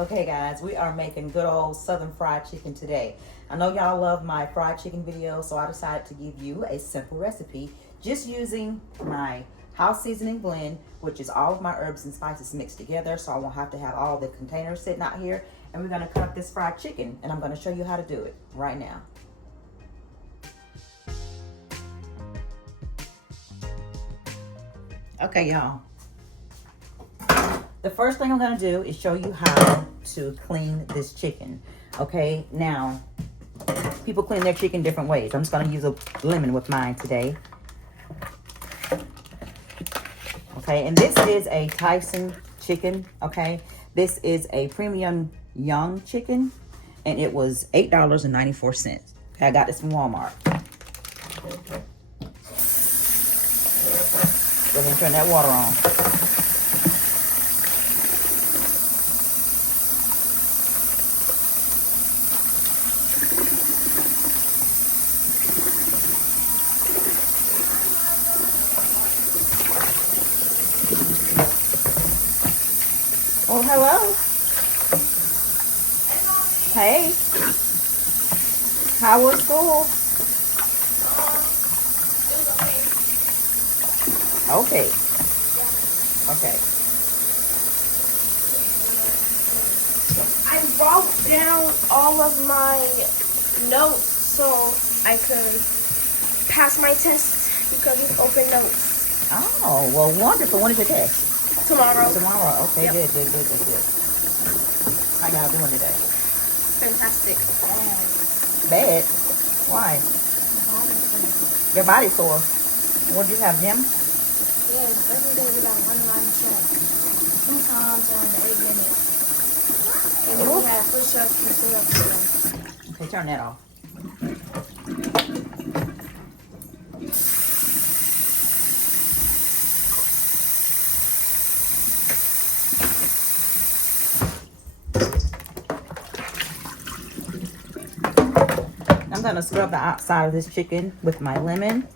Okay guys, we are making good old southern fried chicken today. I know y'all love my fried chicken videos, so I decided to give you a simple recipe just using my house seasoning blend, which is all of my herbs and spices mixed together, so I won't have to have all the containers sitting out here. And we're gonna cook this fried chicken, and I'm gonna show you how to do it right now. Okay y'all, the first thing I'm gonna do is show you how to clean this chicken. Okay, now people clean their chicken different ways. I'm just gonna use a lemon with mine today. Okay, and this is a Tyson chicken. Okay, this is a premium young chicken, and it was $8.94. Okay, I got this from Walmart. Go ahead and turn that water on. Oh, hello. Hey. How was school? Okay. Okay. I wrote down all of my notes so I could pass my test because it's open notes. Oh, well, wonderful. When is your test? Tomorrow. Tomorrow. Okay, Yep. good. How y'all doing today? Fantastic. Bad? Why? Your body's sore. What did you have, Jim? Yes, every day we got one line check. 2 times in 8 minutes. And then we have push-ups and sit-ups. Okay, turn that off. I'm gonna scrub the outside of this chicken with my lemon.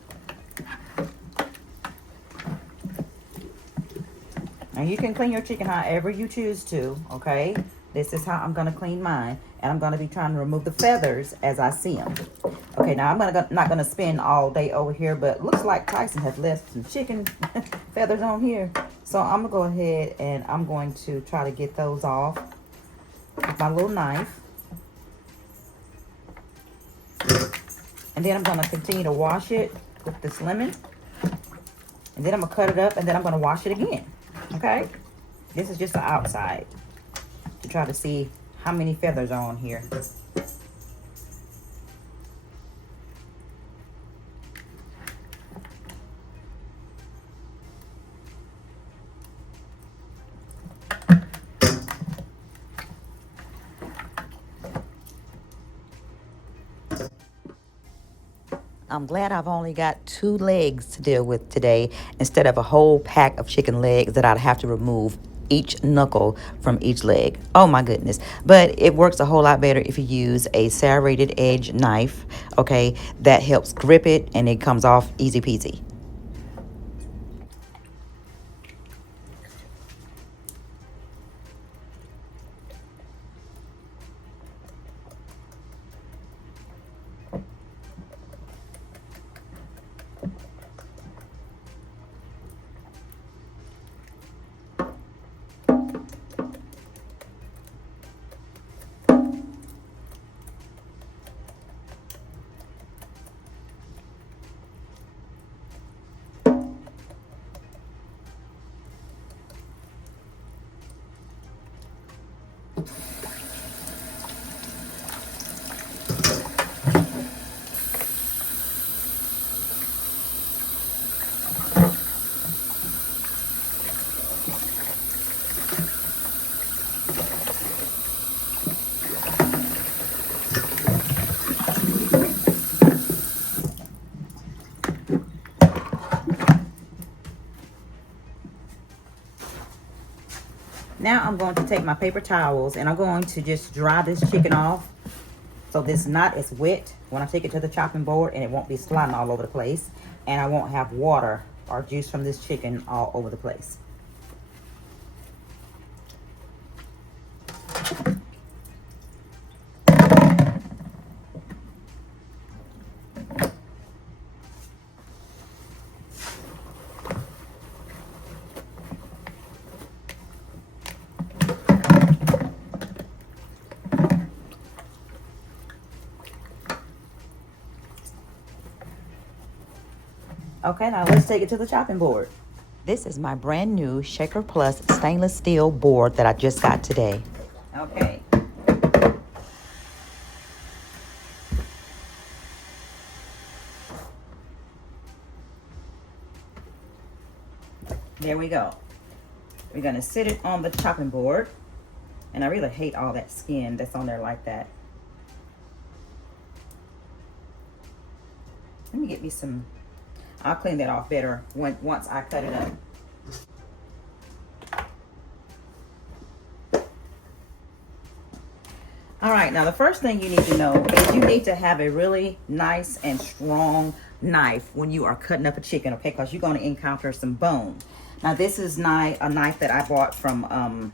Now you can clean your chicken however you choose to, okay? This is how I'm gonna clean mine, and I'm gonna be trying to remove the feathers as I see them. Okay, now I'm not gonna spend all day over here, but looks like Tyson has left some chicken feathers on here. So I'm gonna go ahead and I'm going to try to get those off with my little knife. And then I'm gonna continue to wash it with this lemon. And then I'm gonna cut it up, and then I'm gonna wash it again. Okay? This is just the outside to try to see how many feathers are on here. I'm glad I've only got 2 legs to deal with today instead of a whole pack of chicken legs that I'd have to remove each knuckle from each leg. Oh my goodness. But it works a whole lot better if you use a serrated edge knife, okay? That helps grip it and it comes off easy peasy. Now I'm going to take my paper towels and I'm going to just dry this chicken off so this knot is wet when I take it to the chopping board, and it won't be sliding all over the place, and I won't have water or juice from this chicken all over the place. Okay, now let's take it to the chopping board. This is my brand new Shaker Plus stainless steel board that I just got today. Okay. There we go. We're going to sit it on the chopping board. And I really hate all that skin that's on there like that. Let me get me some, I'll clean that off better once I cut it up. All right, now the first thing you need to know is you need to have a really nice and strong knife when you are cutting up a chicken, okay? Because you're going to encounter some bone. Now this is a knife that I bought from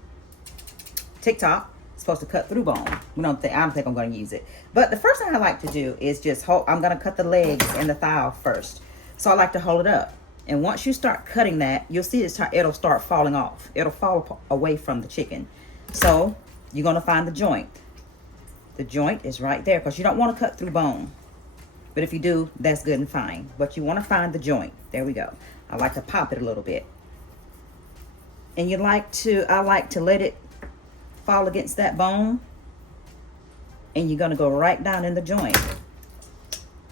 TikTok. It's supposed to cut through bone. I don't think I'm going to use it. But the first thing I like to do is just hold. I'm going to cut the legs and the thigh off first. So I like to hold it up. And once you start cutting that, you'll see it'll start falling off. It'll fall away from the chicken. So you're going to find the joint. The joint is right there because you don't want to cut through bone. But if you do, that's good and fine. But you want to find the joint. There we go. I like to pop it a little bit. And I like to let it fall against that bone. And you're going to go right down in the joint.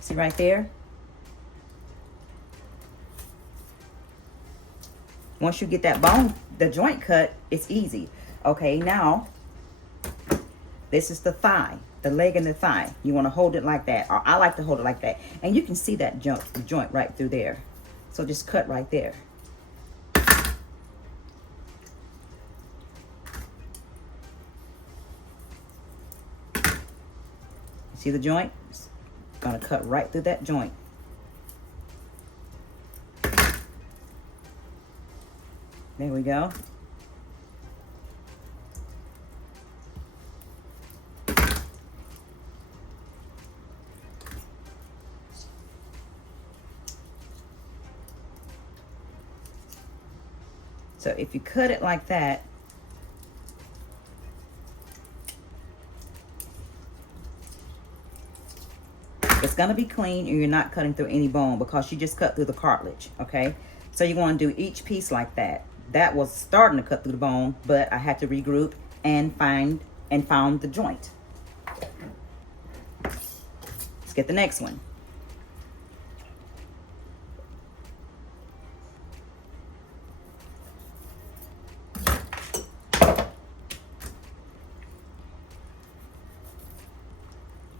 See right there? Once you get that bone, the joint cut, it's easy. Okay, now this is the thigh, the leg and the thigh. You want to hold it like that, or I like to hold it like that. And you can see that joint right through there. So just cut right there. See the joint? It's gonna cut right through that joint. There we go. So if you cut it like that, it's going to be clean and you're not cutting through any bone because you just cut through the cartilage, okay? So you want to do each piece like that. That was starting to cut through the bone, but I had to regroup and found the joint. Let's get the next one.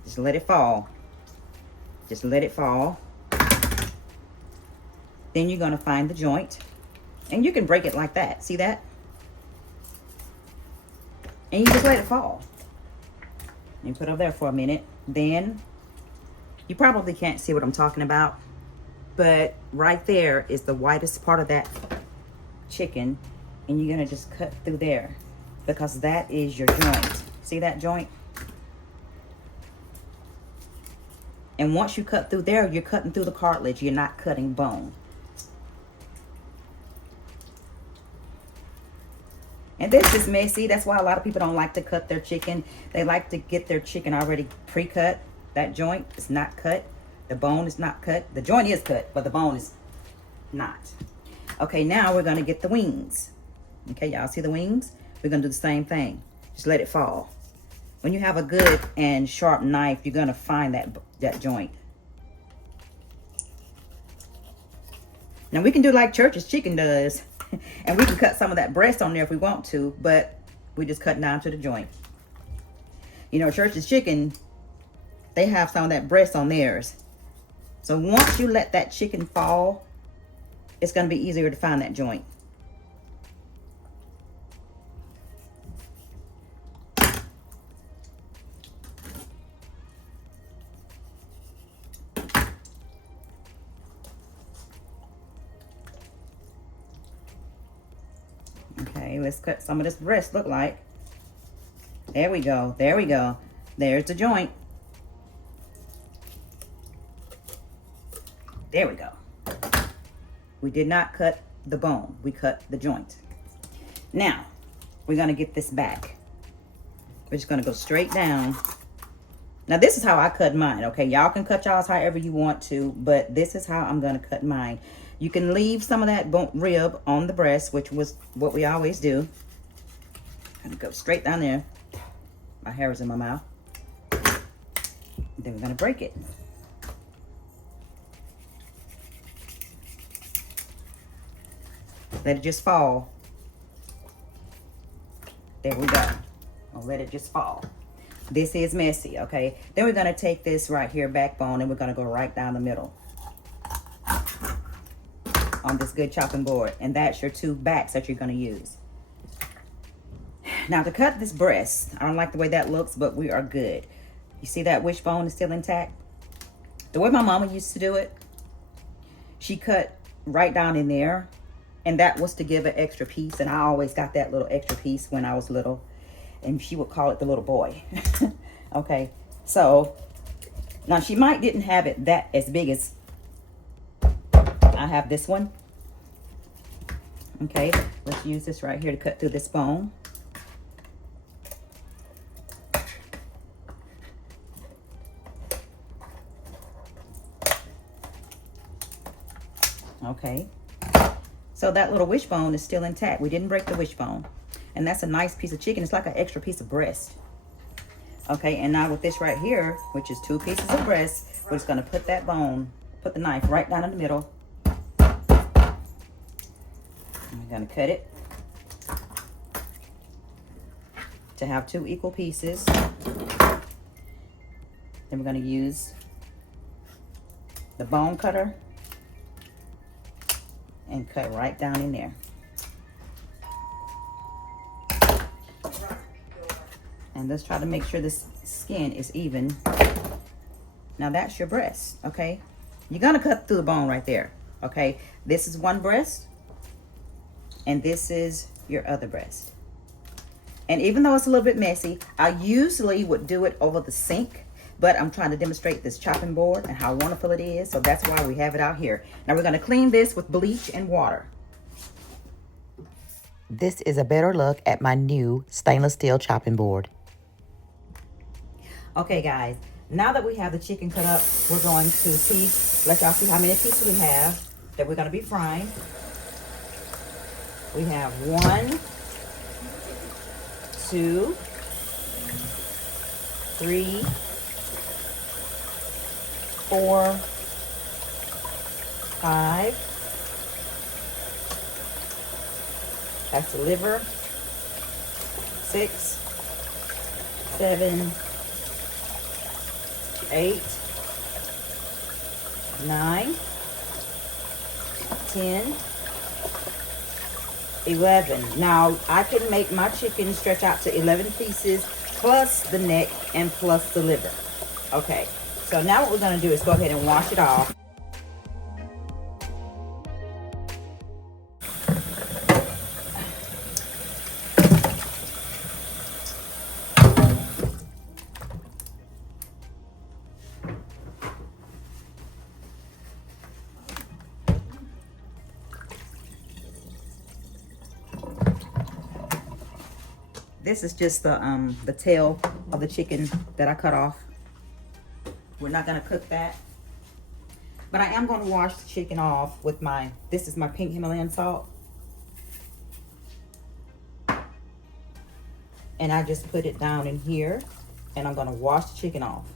Just let it fall. Just let it fall. Then you're going to find the joint. And you can break it like that. See that? And you just let it fall. And put it over there for a minute. Then, you probably can't see what I'm talking about. But right there is the whitest part of that chicken. And you're going to just cut through there. Because that is your joint. See that joint? And once you cut through there, you're cutting through the cartilage. You're not cutting bone. And this is messy. That's why a lot of people don't like to cut their chicken. They like to get their chicken already pre-cut. That joint is not cut. The bone is not cut. The joint is cut, but the bone is not. Okay, now we're going to get the wings. Okay, y'all see the wings? We're going to do the same thing. Just let it fall. When you have a good and sharp knife, you're going to find that joint. Now, we can do like Church's Chicken does. And we can cut some of that breast on there if we want to, but we just cut down to the joint. You know, Church's Chicken, they have some of that breast on theirs. So once you let that chicken fall, it's going to be easier to find that joint. Okay, let's cut some of this breast look like. There we go. There we go. There's the joint. There we go. We did not cut the bone. We cut the joint. Now, we're going to get this back. We're just going to go straight down Now, this is how I cut mine, okay? Y'all can cut y'all's however you want to, but this is how I'm going to cut mine. You can leave some of that rib on the breast, which was what we always do. I'm going to go straight down there. My hair is in my mouth. Then we're going to break it. Let it just fall. There we go. I'll let it just fall. This is messy, okay? Then we're going to take this right here, backbone, and we're going to go right down the middle on this good chopping board. And that's your 2 backs that you're going to use. Now, to cut this breast, I don't like the way that looks, but we are good. You see that wishbone is still intact? The way my mama used to do it, she cut right down in there, and that was to give an extra piece. And I always got that little extra piece when I was little, and she would call it the little boy. Okay, so now she didn't have it that as big as I have this one. Okay, let's use this right here to cut through this bone. Okay, so that little wishbone is still intact. We didn't break the wishbone. And that's a nice piece of chicken. It's like an extra piece of breast. Okay, and now with this right here, which is 2 pieces of breast, we're just going to put that bone, put the knife right down in the middle. And we're going to cut it to have 2 equal pieces. Then we're going to use the bone cutter and cut right down in there. And let's try to make sure this skin is even. Now that's your breast, okay? You're gonna cut through the bone right there, okay? This is one breast, and this is your other breast. And even though it's a little bit messy, I usually would do it over the sink, but I'm trying to demonstrate this chopping board and how wonderful it is, so that's why we have it out here. Now we're gonna clean this with bleach and water. This is a better look at my new stainless steel chopping board. Okay, guys, now that we have the chicken cut up, we're going to let y'all see how many pieces we have that we're going to be frying. We have 1, 2, 3, 4, 5. That's the liver. 6, 7, 8, 9, 10, 11. Now, I can make my chicken stretch out to 11 pieces plus the neck and plus the liver. Okay, so now what we're going to do is go ahead and wash it off. This is just the tail of the chicken that I cut off. We're not gonna cook that. But I am gonna wash the chicken off with this is my pink Himalayan salt. And I just put it down in here, and I'm gonna wash the chicken off.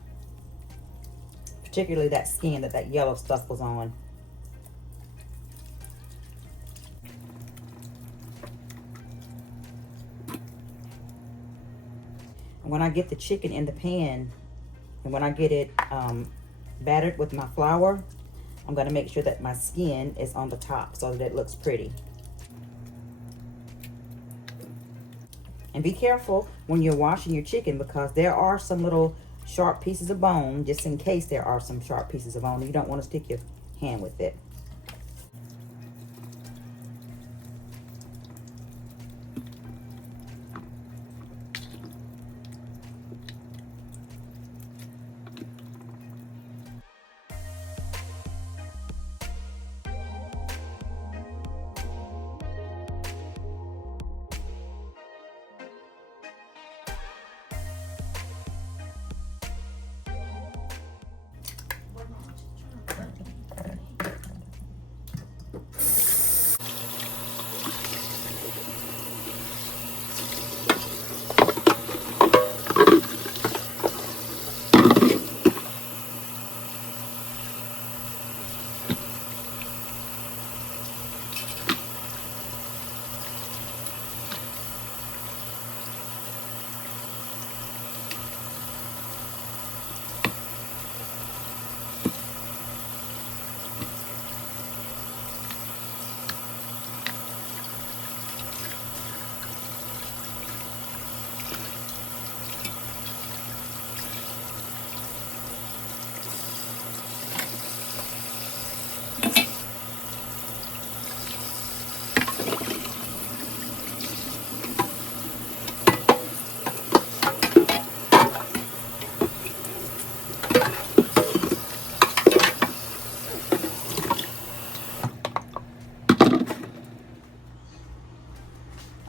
Particularly that skin that yellow stuff was on. When I get the chicken in the pan, and when I get it battered with my flour, I'm going to make sure that my skin is on the top so that it looks pretty. And be careful when you're washing your chicken, because there are some little sharp pieces of bone, just in case there are some sharp pieces of bone. You don't want to stick your hand with it.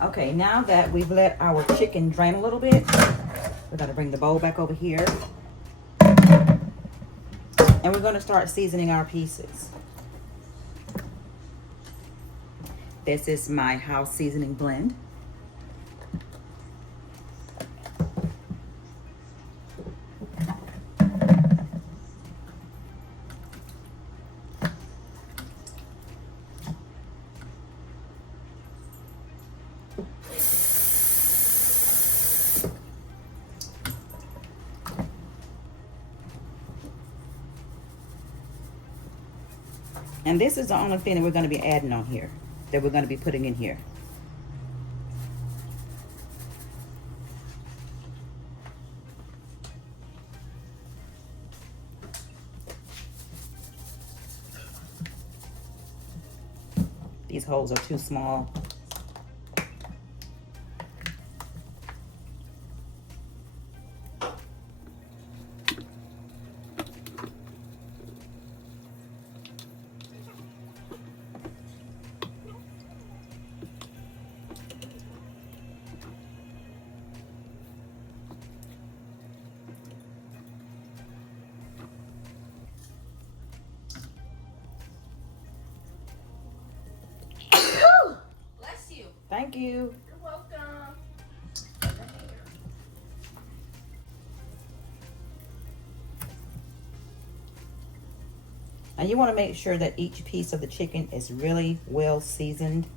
Okay, now that we've let our chicken drain a little bit, we're gonna bring the bowl back over here. And we're gonna start seasoning our pieces. This is my house seasoning blend. And this is the only thing that we're going to be adding on here, that we're going to be putting in here. These holes are too small. Bless you. Thank you. You're welcome. And you want to make sure that each piece of the chicken is really well seasoned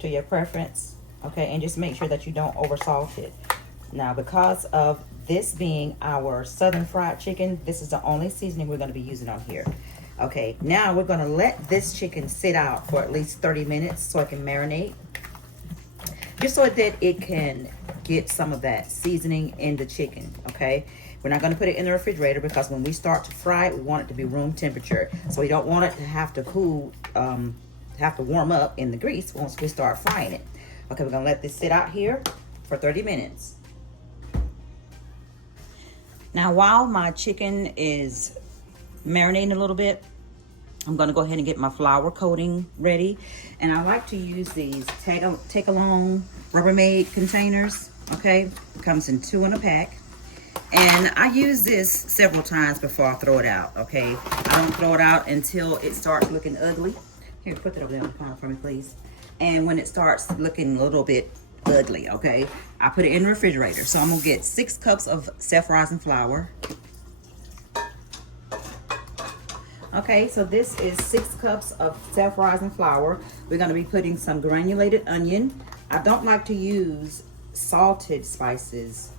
to your preference. Okay, and just make sure that you don't over salt it. Now, because of this being our southern fried chicken, this is the only seasoning we're going to be using on here. Okay, now we're going to let this chicken sit out for at least 30 minutes so it can marinate. Just so that it can get some of that seasoning in the chicken, okay? We're not going to put it in the refrigerator because when we start to fry it, we want it to be room temperature. So we don't want it to have to cool, have to warm up in the grease once we start frying it. Okay, we're going to let this sit out here for 30 minutes. Now, while my chicken is marinating a little bit, I'm going to go ahead and get my flour coating ready. And I like to use these take-along Rubbermaid containers, okay? It comes in 2 in a pack. And I use this several times before I throw it out, okay? I don't throw it out until it starts looking ugly. Here, put that over there on the counter for me, please. And when it starts looking a little bit ugly, okay, I put it in the refrigerator. So I'm going to get 6 cups of self-rising flour. Okay, so this is 6 cups of self-rising flour. We're going to be putting some granulated onion. I don't like to use salted spices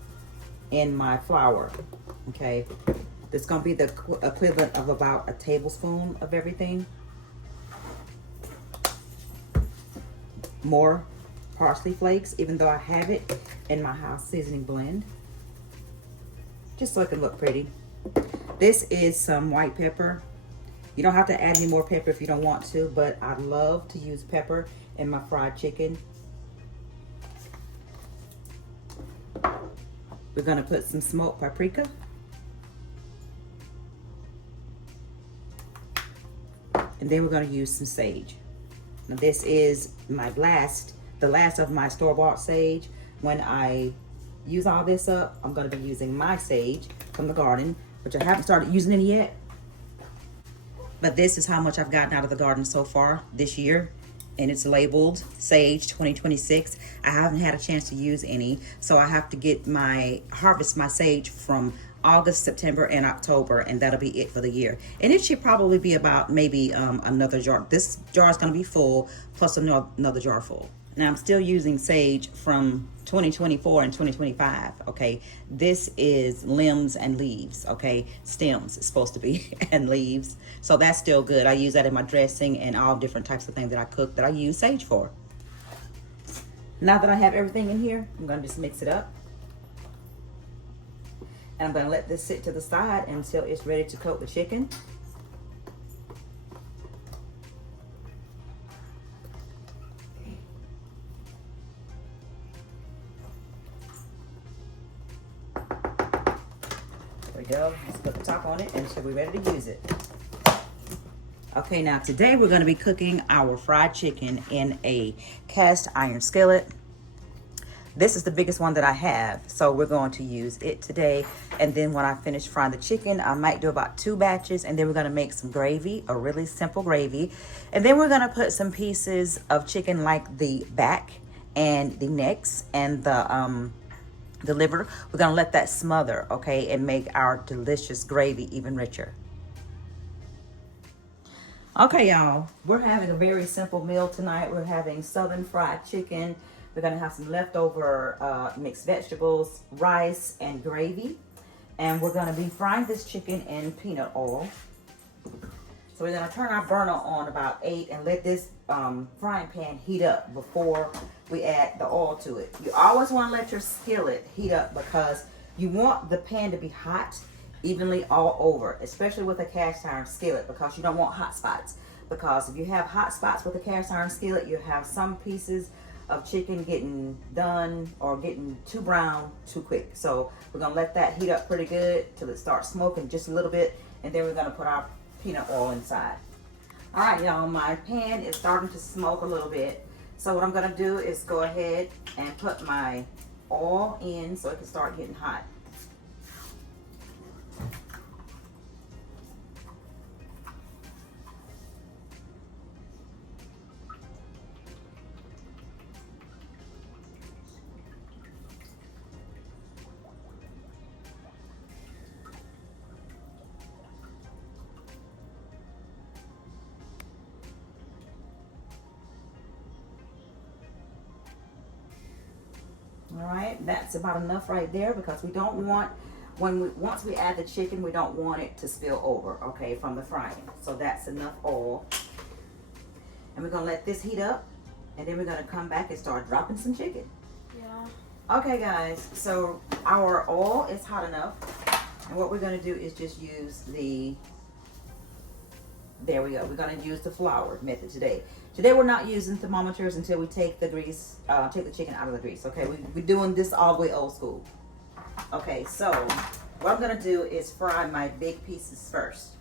in my flour, okay? It's going to be the equivalent of about a tablespoon of everything. More parsley flakes, even though I have it in my house seasoning blend, just so it can look pretty. This is some white pepper. You don't have to add any more pepper if you don't want to, but I love to use pepper in my fried chicken. We're gonna put some smoked paprika. And then we're gonna use some sage. Now this is the last of my store-bought sage. When I use all this up, I'm gonna be using my sage from the garden, which I haven't started using any yet. But this is how much I've gotten out of the garden so far this year. And it's labeled Sage 2026. I haven't had a chance to use any. So I have to harvest my sage from August, September, and October. And that'll be it for the year. And it should probably be about maybe another jar. This jar is going to be full plus another jar full. Now I'm still using sage from 2024 and 2025, okay? This is limbs and leaves, okay? Stems it's supposed to be, and leaves. So that's still good. I use that in my dressing and all different types of things that I cook that I use sage for. Now that I have everything in here, I'm gonna just mix it up. And I'm gonna let this sit to the side until it's ready to coat the chicken. There we go. Just put the top on it and so we're ready to use it. Okay, now today we're going to be cooking our fried chicken in a cast iron skillet. This is the biggest one that I have, so we're going to use it today. And then when I finish frying the chicken, I might do about 2 batches, and then we're going to make some gravy, a really simple gravy. And then we're going to put some pieces of chicken like the back and the necks and the liver. We're going to let that smother, okay, and make our delicious gravy even richer. Okay, y'all, we're having a very simple meal tonight. We're having southern fried chicken. We're gonna have some leftover mixed vegetables, rice, and gravy. And we're gonna be frying this chicken in peanut oil. So we're gonna turn our burner on about 8 and let this frying pan heat up before we add the oil to it. You always wanna let your skillet heat up because you want the pan to be hot evenly all over, especially with a cast iron skillet, because you don't want hot spots. Because if you have hot spots with a cast iron skillet, you have some pieces of chicken getting done or getting too brown too quick. So we're gonna let that heat up pretty good till it starts smoking just a little bit, and then we're gonna put our peanut oil inside. All right, y'all, my pan is starting to smoke a little bit. So what I'm gonna do is go ahead and put my oil in so it can start getting hot. All right, that's about enough right there, because we don't want, once we add the chicken, we don't want it to spill over, okay, from the frying. So that's enough oil. And we're gonna let this heat up, and then we're gonna come back and start dropping some chicken. Yeah. Okay, guys, so our oil is hot enough, and what we're gonna do is just use there we go. We're gonna use the flour method today. Today we're not using thermometers until we take the grease, take the chicken out of the grease. Okay, we're doing this all the way old school. Okay, so what I'm gonna do is fry my big pieces first.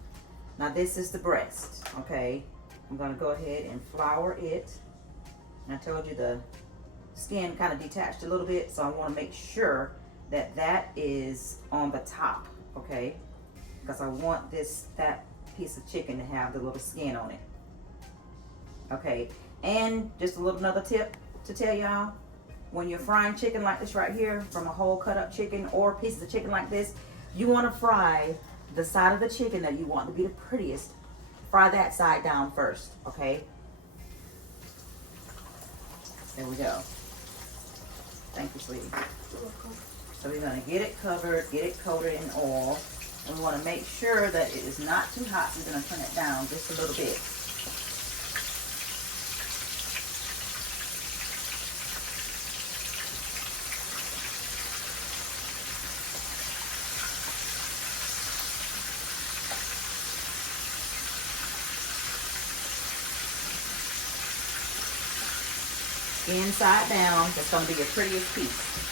Now this is the breast. Okay, I'm gonna go ahead and flour it. And I told you the skin kind of detached a little bit, so I want to make sure that that is on the top. Okay, because I want that piece of chicken to have the little skin on it. Okay, and just another tip to tell y'all: when you're frying chicken like this right here, from a whole cut up chicken or pieces of chicken like this, you want to fry the side of the chicken that you want to be the prettiest. Fry that side down first. Okay, there we go. Thank you, sweetie. So we're gonna get it covered, get it coated in oil. And we want to make sure that it is not too hot. So we're going to turn it down just a little bit. Inside down, that's going to be your prettiest piece.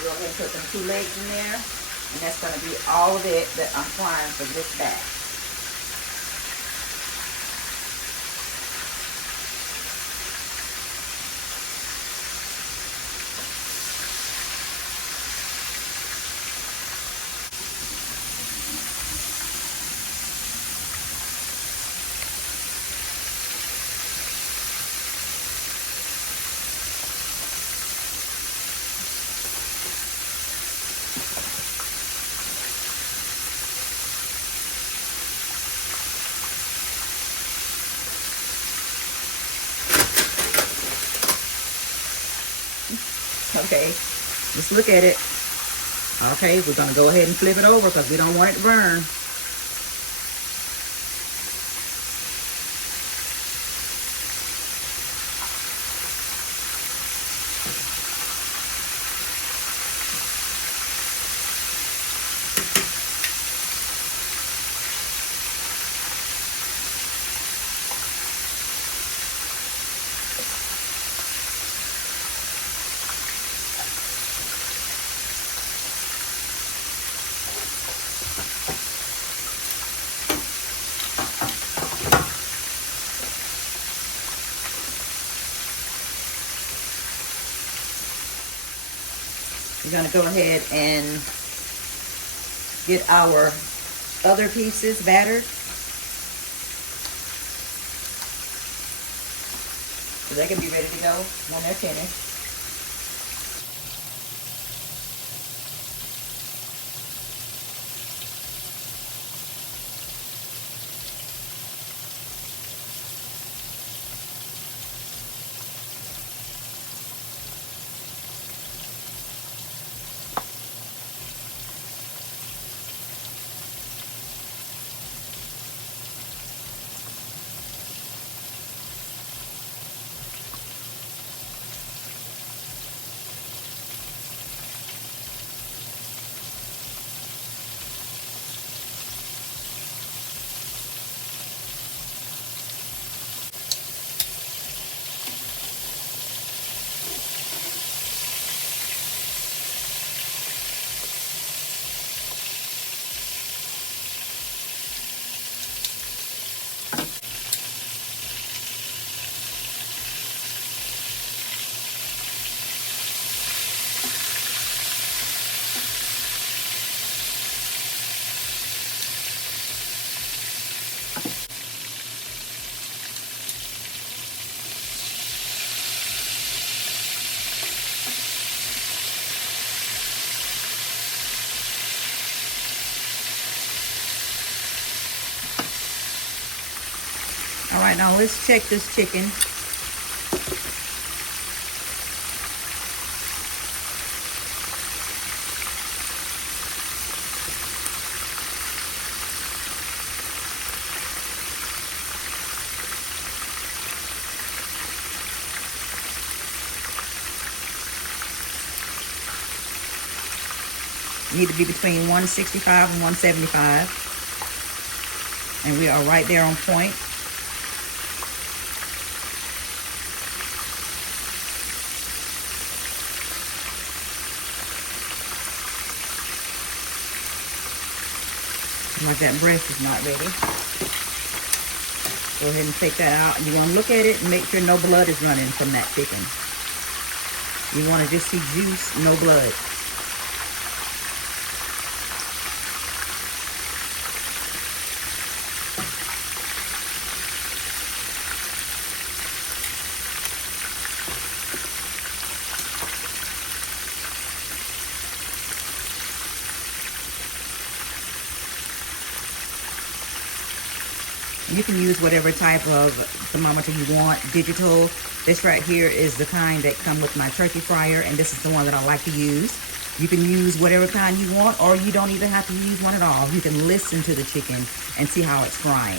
Go ahead and put some 2 legs in there, and that's going to be all of it that I'm frying for this batch. Okay, just look at it. Okay, we're gonna go ahead and flip it over because we don't want it to burn. We're gonna go ahead and get our other pieces battered. So they can be ready to go when they're finished. All right, now let's check this chicken. Need to be between 165 and 175. And we are right there on point. Like that breast is not ready. Go ahead and take that out. You want to look at it and make sure no blood is running from that chicken. You want to just see juice, no blood. You can use whatever type of thermometer you want, digital. This right here is the kind that come with my turkey fryer, and this is the one that I like to use. You can use whatever kind you want, or you don't even have to use one at all. You can listen to the chicken and see how it's frying.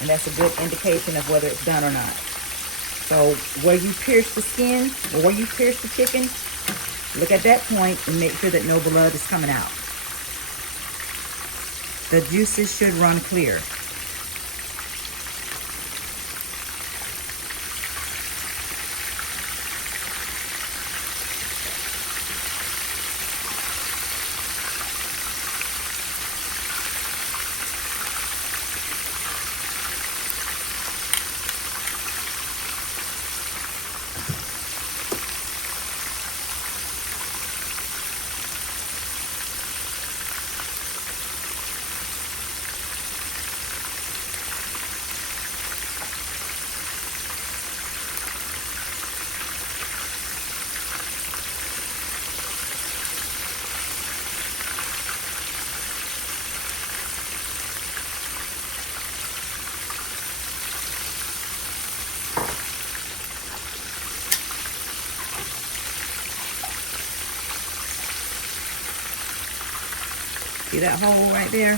And that's a good indication of whether it's done or not. So where you pierce the skin, or where you pierce the chicken, look at that point and make sure that no blood is coming out. The juices should run clear. See that hole right there?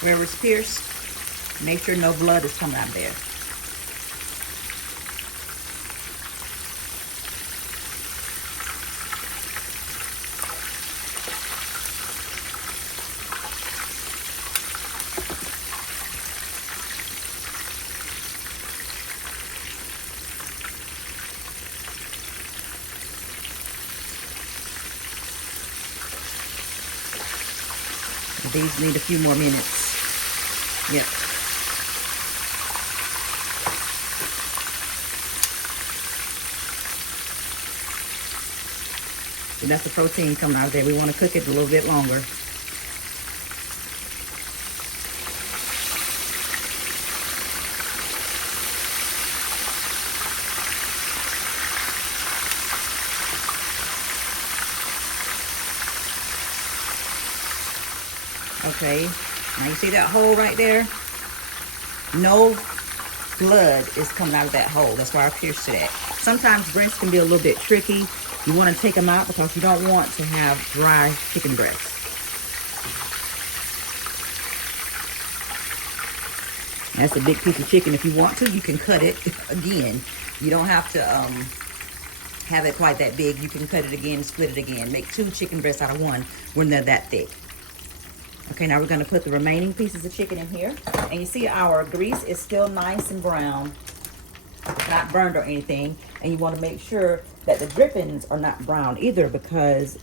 Where it's pierced? Make sure no blood is coming out of there. These need a few more minutes. Yep. So that's the protein coming out there. We want to cook it a little bit longer. Okay, now you see that hole right there? No blood is coming out of that hole. That's why I pierced it at. Sometimes breasts can be a little bit tricky. You want to take them out because you don't want to have dry chicken breasts. That's a big piece of chicken. If you want to, you can cut it again. You don't have to have it quite that big. You can cut it again, split it again. Make 2 chicken breasts out of 1 when they're that thick. Okay, now we're going to put the remaining pieces of chicken in here. And you see our grease is still nice and brown. Not burned or anything. And you want to make sure that the drippings are not brown either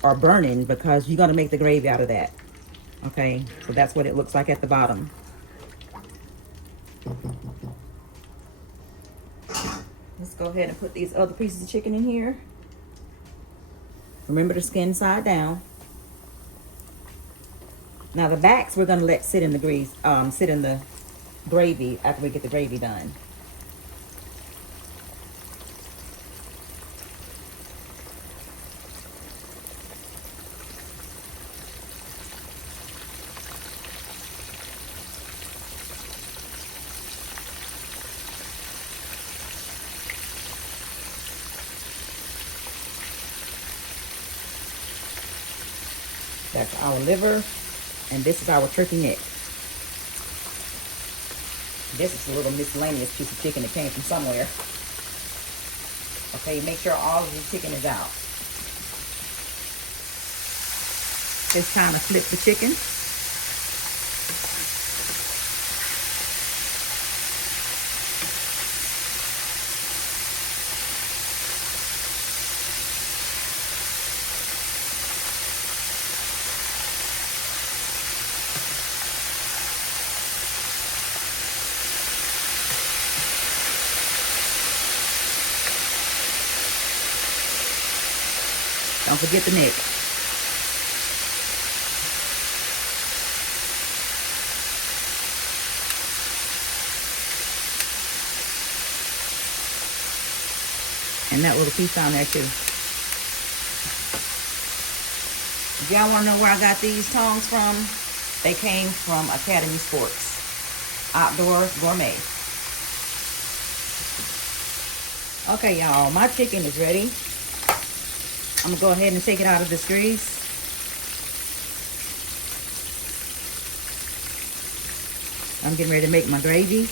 or burning, because you're going to make the gravy out of that. Okay, so that's what it looks like at the bottom. Let's go ahead and put these other pieces of chicken in here. Remember to skin side down. Now the backs we're gonna let sit in the grease, sit in the gravy after we get the gravy done. That's our liver. And this is our turkey neck. This is a little miscellaneous piece of chicken that came from somewhere. Okay, make sure all of the chicken is out. It's time to flip the chicken. Don't forget the neck. And that little piece down there too. If y'all want to know where I got these tongs from, they came from Academy Sports. Outdoor Gourmet. Okay, y'all, my chicken is ready. I'm gonna go ahead and take it out of this grease. I'm getting ready to make my gravy.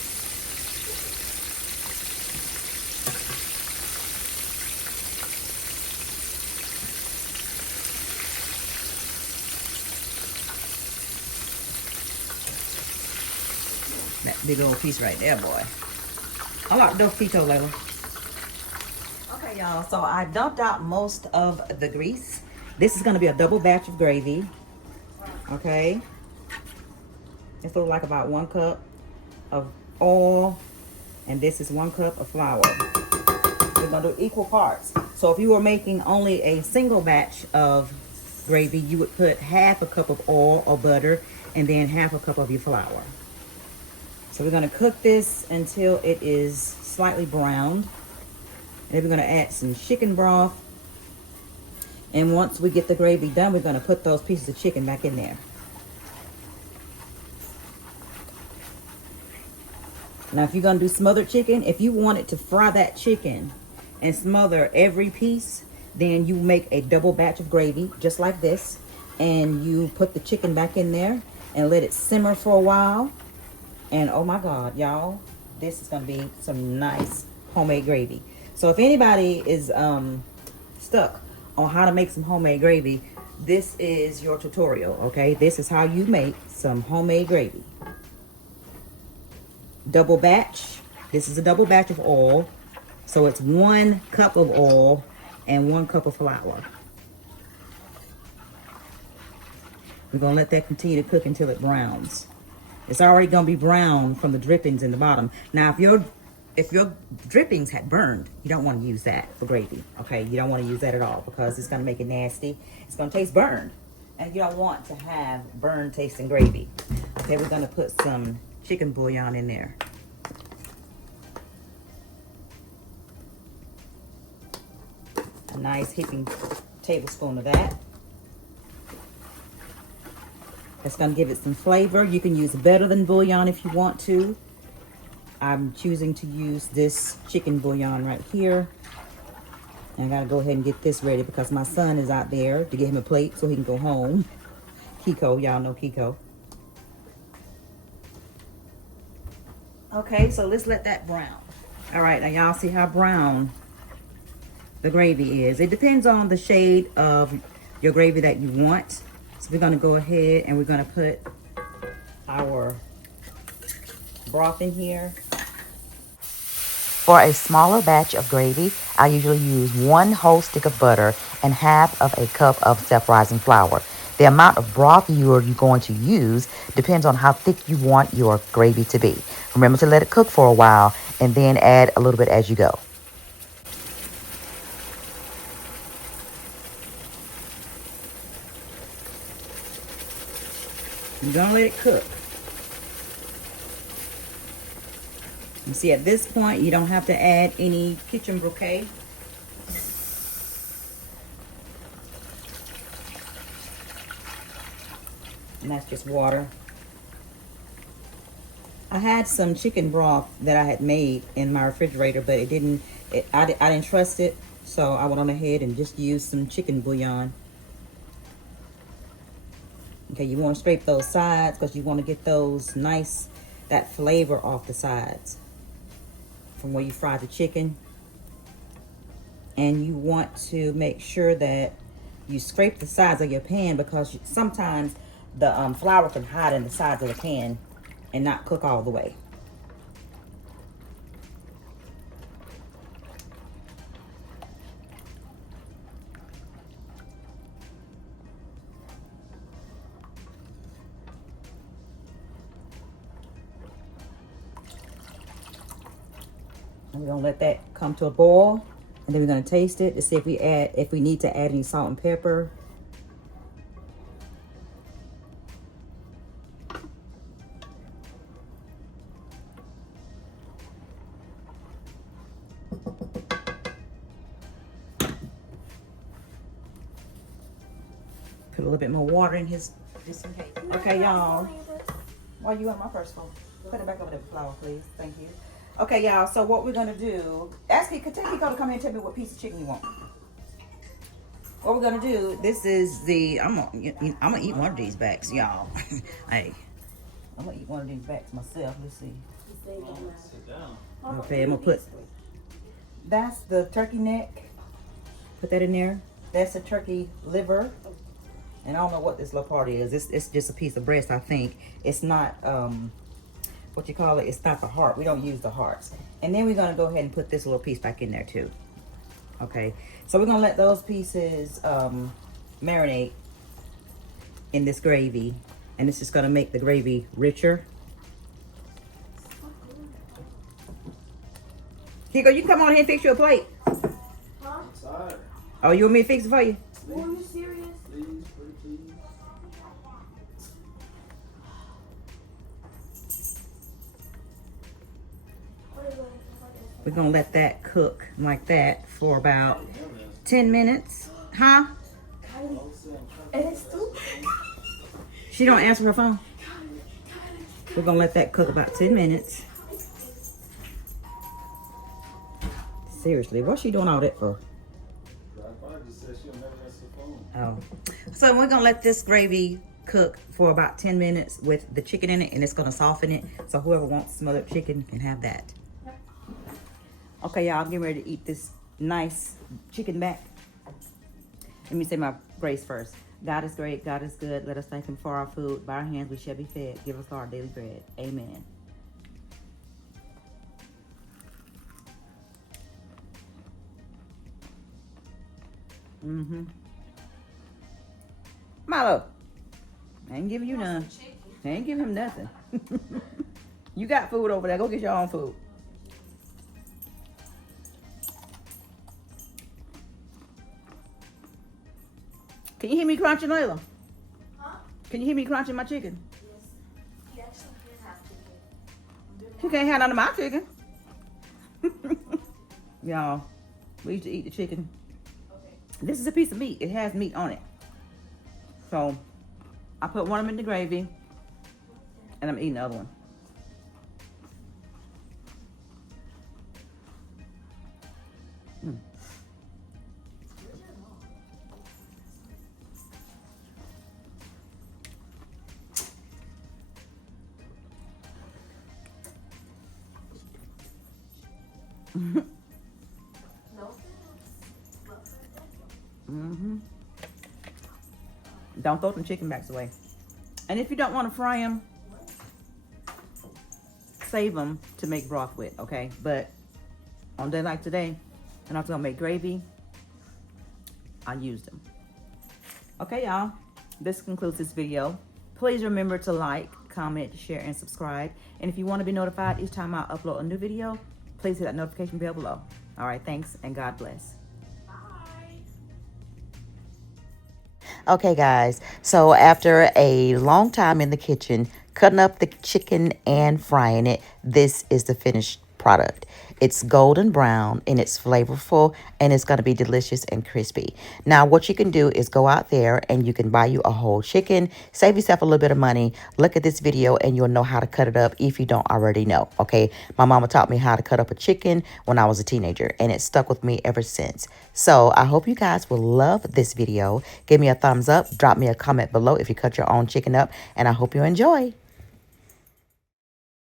That big old piece right there, boy. I like those pito, Layla. Okay, y'all, so I dumped out most of the grease. This is going to be a double batch of gravy. Okay. This looks like about 1 cup of oil. And this is 1 cup of flour. We're going to do equal parts. So if you were making only a single batch of gravy, you would put half a cup of oil or butter and then half a cup of your flour. So we're going to cook this until it is slightly browned. And then we're going to add some chicken broth. And once we get the gravy done, we're going to put those pieces of chicken back in there. Now, if you're going to do smothered chicken, if you wanted to fry that chicken and smother every piece, then you make a double batch of gravy, just like this. And you put the chicken back in there and let it simmer for a while. And oh my God, y'all, this is going to be some nice homemade gravy. So if anybody is stuck on how to make some homemade gravy, this is your tutorial, okay? This is how you make some homemade gravy. Double batch. This is a double batch of oil. So it's 1 cup of oil and 1 cup of flour. We're going to let that continue to cook until it browns. It's already going to be brown from the drippings in the bottom. Now, if your if your drippings had burned, you don't want to use that for gravy. Okay, you don't want to use that at all because it's going to make it nasty. It's going to taste burned, and you don't want to have burned tasting gravy. Okay, we're going to put some chicken bouillon in there. A nice heaping tablespoon of that. That's going to give it some flavor. You can use better than bouillon if you want to. I'm choosing to use this chicken bouillon right here. And I gotta go ahead and get this ready because my son is out there to get him a plate so he can go home. Kiko, y'all know Kiko. Okay, so let's let that brown. All right, now y'all see how brown the gravy is. It depends on the shade of your gravy that you want. So we're gonna go ahead and we're gonna put our broth in here. For a smaller batch of gravy, I usually use 1 whole stick of butter and half of a cup of self-rising flour. The amount of broth you're going to use depends on how thick you want your gravy to be. Remember to let it cook for a while and then add a little bit as you go. You're gonna let it cook. You see, at this point, you don't have to add any kitchen bouquet. And that's just water. I had some chicken broth that I had made in my refrigerator, but it didn't, I didn't trust it. So I went on ahead and just used some chicken bouillon. Okay, you want to scrape those sides because you want to get those nice, that flavor off the sides from where you fry the chicken. And you want to make sure that you scrape the sides of your pan because sometimes the flour can hide in the sides of the pan and not cook all the way. And we're gonna let that come to a boil, and then we're gonna taste it to see if we need to add any salt and pepper. Put a little bit more water in his, just in case. Okay, y'all. Why you want my first spoon? Put it back over there with flour, please. Thank you. Okay, y'all. So what we're gonna do? Ask Kiko to come here and tell me what piece of chicken you want. What we're gonna do? This is the. I'm gonna eat one of these backs, y'all. Hey, I'm gonna eat one of these backs myself. Let's see. Okay, I'm gonna put. That's the turkey neck. Put that in there. That's a turkey liver. And I don't know what this little part is. It's just a piece of breast, I think. It's not, what you call it, it's not the heart. We don't use the hearts. And then we're going to go ahead and put this little piece back in there too. Okay. So we're going to let those pieces marinate in this gravy. And it's just going to make the gravy richer. Kiko, you can come on here and fix you a plate. Huh? Oh, you want me to fix it for you? Are you serious? We're going to let that cook like that for about 10 minutes. Huh? She don't answer her phone. We're going to let that cook about 10 minutes. Seriously, what's she doing all that for? Oh. So we're going to let this gravy cook for about 10 minutes with the chicken in it, and it's going to soften it. So whoever wants smothered chicken can have that. Okay, y'all, I'm getting ready to eat this nice chicken back. Let me say my grace first. God is great. God is good. Let us thank him for our food. By our hands we shall be fed. Give us our daily bread. Amen. Milo, I ain't giving you none. I ain't giving him nothing. You got food over there. Go get your own food. Can you hear me crunching, Layla? Huh? Can you hear me crunching my chicken? Yes. He actually can have chicken. You can't have none of my chicken. Y'all, we used to eat the chicken. Okay. This is a piece of meat. It has meat on it. So, I put one of them in the gravy, and I'm eating the other one. Mm. No. Mm-hmm. Don't throw them chicken backs away. And if you don't want to fry them, save them to make broth with, okay? But on a day like today, and I was gonna make gravy, I used them. Okay, y'all. This concludes this video. Please remember to like, comment, share, and subscribe. And if you want to be notified each time I upload a new video, please hit that notification bell below. All right, thanks, and God bless. Okay, guys, so after a long time in the kitchen, cutting up the chicken and frying it, this is the finished product. It's golden brown and it's flavorful and it's going to be delicious and crispy. Now, what you can do is go out there and you can buy you a whole chicken, save yourself a little bit of money. Look at this video and you'll know how to cut it up if you don't already know, okay? My mama taught me how to cut up a chicken when I was a teenager and it stuck with me ever since. So I hope you guys will love this video. Give me a thumbs up, drop me a comment below if you cut your own chicken up, and I hope you enjoy.